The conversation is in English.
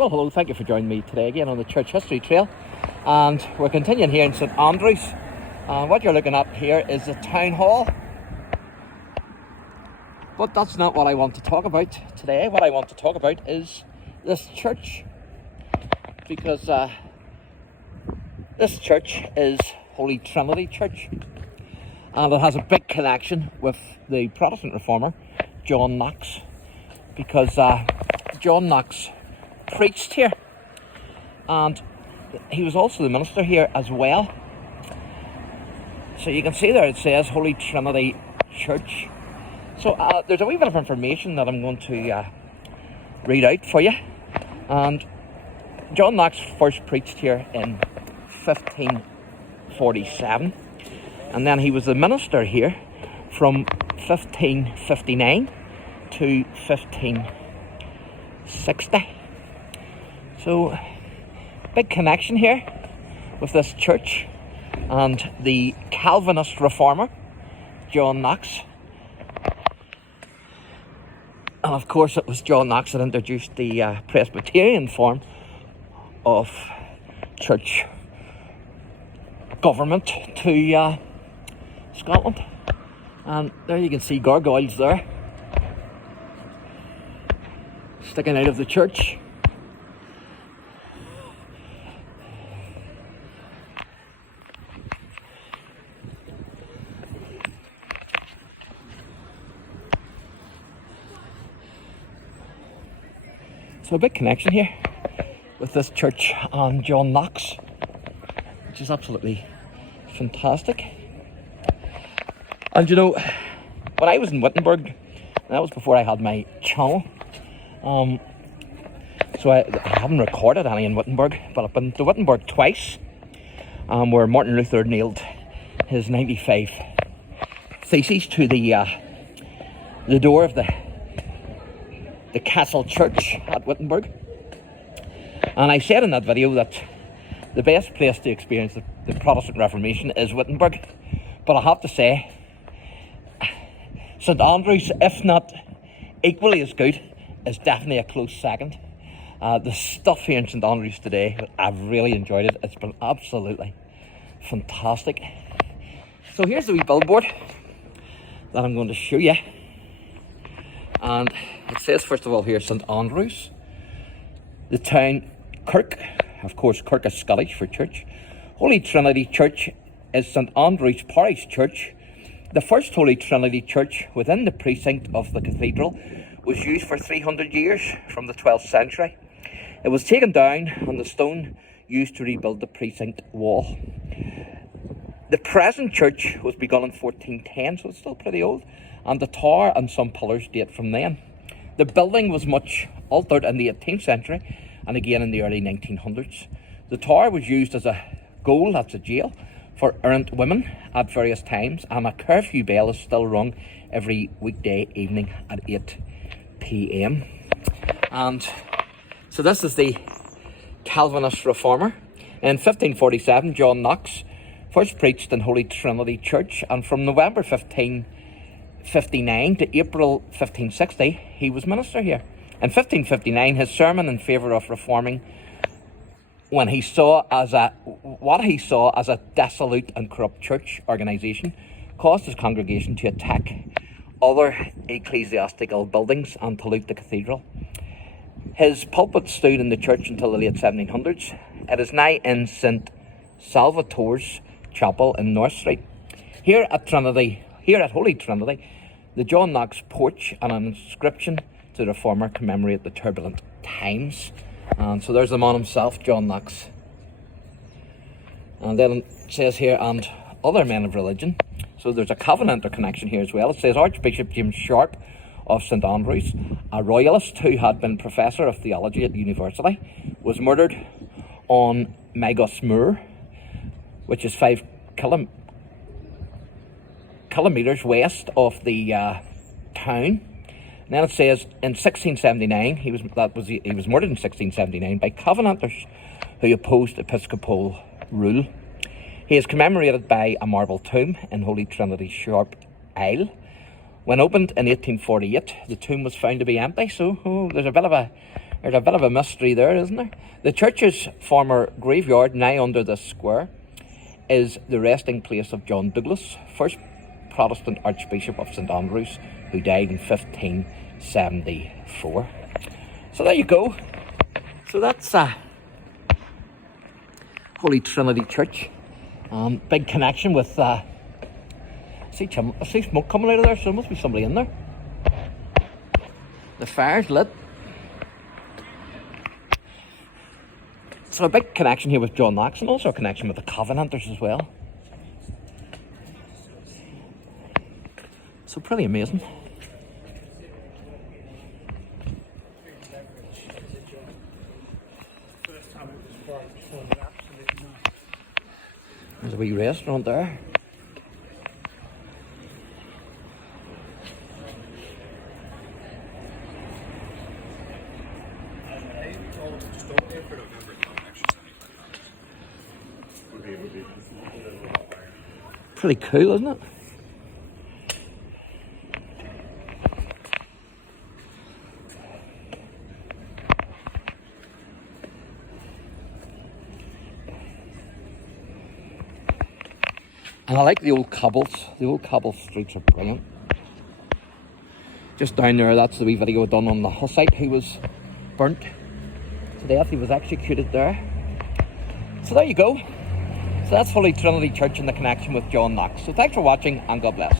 Well, hello, thank you for joining me today again on the Church History Trail. And we're continuing here in St Andrews. What you're looking at here is the town hall. But that's not what I want to talk about today. What I want to talk about is this church. Because this church is Holy Trinity Church. And it has a big connection with the Protestant reformer, John Knox. Because John Knox preached here, and he was also the minister here as well. So you can see there it says Holy Trinity Church. So there's a wee bit of information that I'm going to read out for you. And John Knox first preached here in 1547, and then he was the minister here from 1559 to 1560. So, big connection here with this church and the Calvinist reformer, John Knox. And of course it was John Knox that introduced the Presbyterian form of church government to Scotland. And there you can see gargoyles there, sticking out of the church. So a big connection here with this church and John Knox, which is absolutely fantastic. And you know, when I was in Wittenberg, and that was before I had my channel, so I haven't recorded any in Wittenberg, but I've been to Wittenberg twice, where Martin Luther nailed his 95 theses to the door of the Castle Church at Wittenberg. And I said in that video that the best place to experience the Protestant Reformation is Wittenberg. But I have to say, St Andrews, if not equally as good, is definitely a close second. The stuff here in St Andrews today, I've really enjoyed it. It's been absolutely fantastic. So here's the wee billboard that I'm going to show you. And it says, first of all, here, St Andrews. The town Kirk, of course, Kirk is Scottish for church. Holy Trinity Church is St Andrews Parish Church. The first Holy Trinity Church within the precinct of the cathedral was used for 300 years from the 12th century. It was taken down and the stone used to rebuild the precinct wall. The present church was begun in 1410, so it's still pretty old, and the tower and some pillars date from then. The building was much altered in the 18th century and again in the early 1900s. The tower was used as a gaol, that's a jail, for errant women at various times, and a curfew bell is still rung every weekday evening at 8 p.m. And so this is the Calvinist reformer. In 1547, John Knox first preached in Holy Trinity Church, and from November 1559 to April 1560, he was minister here. In 1559, his sermon in favour of reforming what he saw as a dissolute and corrupt church organisation caused his congregation to attack other ecclesiastical buildings and pollute the cathedral. His pulpit stood in the church until the late 1700s. It is now in St Salvator's Chapel in North Street. Here at Holy Trinity, the John Knox porch and an inscription to the reformer commemorate the turbulent times. And so there's the man himself, John Knox. And then it says here, and other men of religion. So there's a Covenanter connection here as well. It says Archbishop James Sharp of St Andrews, a royalist who had been professor of theology at university, was murdered on Magos Moor, which is 5 kilometres west of the town. And then it says in 1679, he was murdered in 1679 by Covenanters who opposed episcopal rule. He is commemorated by a marble tomb in Holy Trinity Sharp Isle. When opened in 1848, the tomb was found to be empty, so there's a bit of a There's a bit of a mystery there, isn't there? The church's former graveyard, nigh under this square, is the resting place of John Douglas, first Protestant Archbishop of St Andrews, who died in 1574. So there you go. So that's Holy Trinity Church. Big connection with... I see smoke coming out of there, so there must be somebody in there. The fire's lit. So a big connection here with John Knox, and also a connection with the Calvinisters as well. So pretty amazing. There's a wee restaurant there. Pretty cool, isn't it? And I like the old cobbles. The old cobble streets are brilliant. Just down there, that's the wee video done on the Hussite who was burnt to death. He was executed there. So there you go. So that's Holy Trinity Church and the connection with John Knox. So thanks for watching, and God bless.